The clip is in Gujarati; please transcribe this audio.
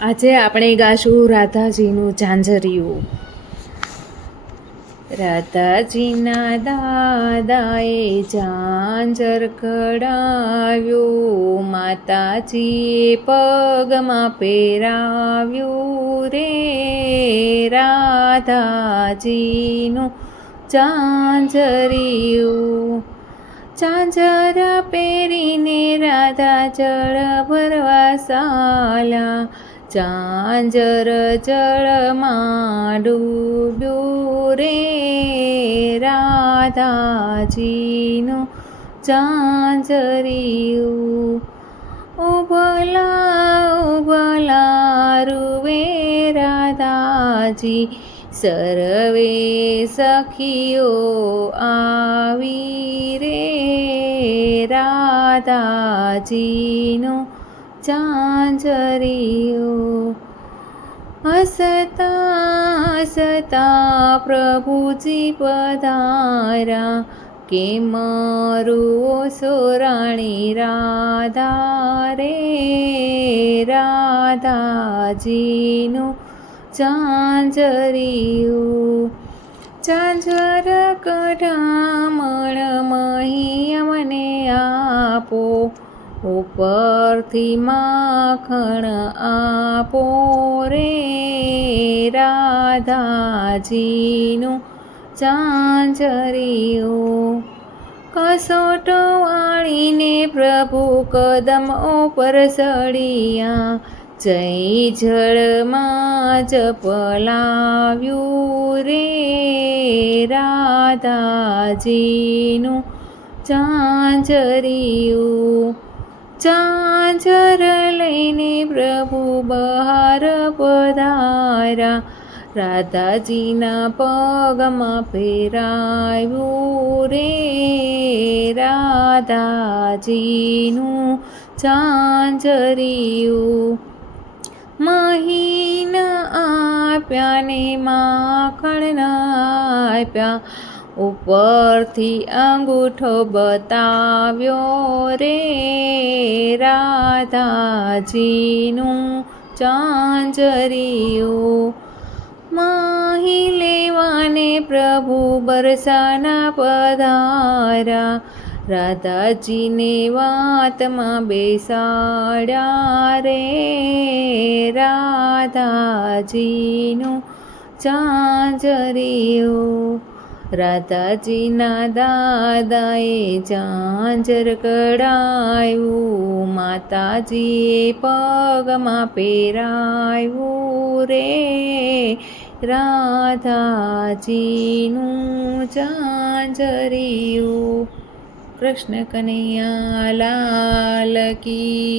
આજે આપણે ગાશું રાધાજીનું ઝાંઝરિયું. રાધાજીના દાદાએ ઝાંઝર કઢાવ્યું, માતાજીએ પગમાં પહેરાવ્યું રે. રાધાજીનું ઝાંઝરિયું. ઝાંઝર પહેરીને રાધા જળ ભરવા ચાલ્યા, ઝાંઝર જળમાં ડૂબ્યું રે. રાધાજીનું ઝાંઝરિયું. ઉભલા ઉભલા રૂવે રાધાજી, સર્વે સખીઓ આવી રે. રાધાજીનું ઝાંઝરિયું. હસતા હસતા પ્રભુજી પધાર્યા, કે મારું સોરાણી રાધા રે. રાધાજીનું ઝાંઝરિયું. ઝાંઝર કઢામણ મહી અમને આપો, ઉપરથી માખણ આપો રે. રાધાજીનું ઝાંઝરિયું. કસોટ વાળીને પ્રભુ કદમ ઉપર ચડ્યા, જય જળમાં જપલાવ્યું રે. રાધાજીનું ઝાંઝરિયું. ઝાંઝર લઈને પ્રભુ બહાર પધાર્યા, રાધાજીના પગમાં પહેરાવ્યું રે. રાધાજીનું ઝાંઝરિયું. મહીન આપ્યા ને માખણ આપ્યા, ઉપરથી અંગૂઠો બતાવ્યો રે. રાધાજીનું ઝાંઝરિયું. માહી લેવાને પ્રભુ બરસાના પધાર્યા, રાધાજીને વાતમાં બેસાડ્યા રે. રાધાજીનું ઝાંઝરિયું. રાધાજીના દાદાએ ઝાંઝર કઢાવ્યું, માતાજીએ પગમાં પહેરાવ્યું રે. રાધાજીનું ઝાંઝરિયું. કૃષ્ણ કનૈયા લાલ કી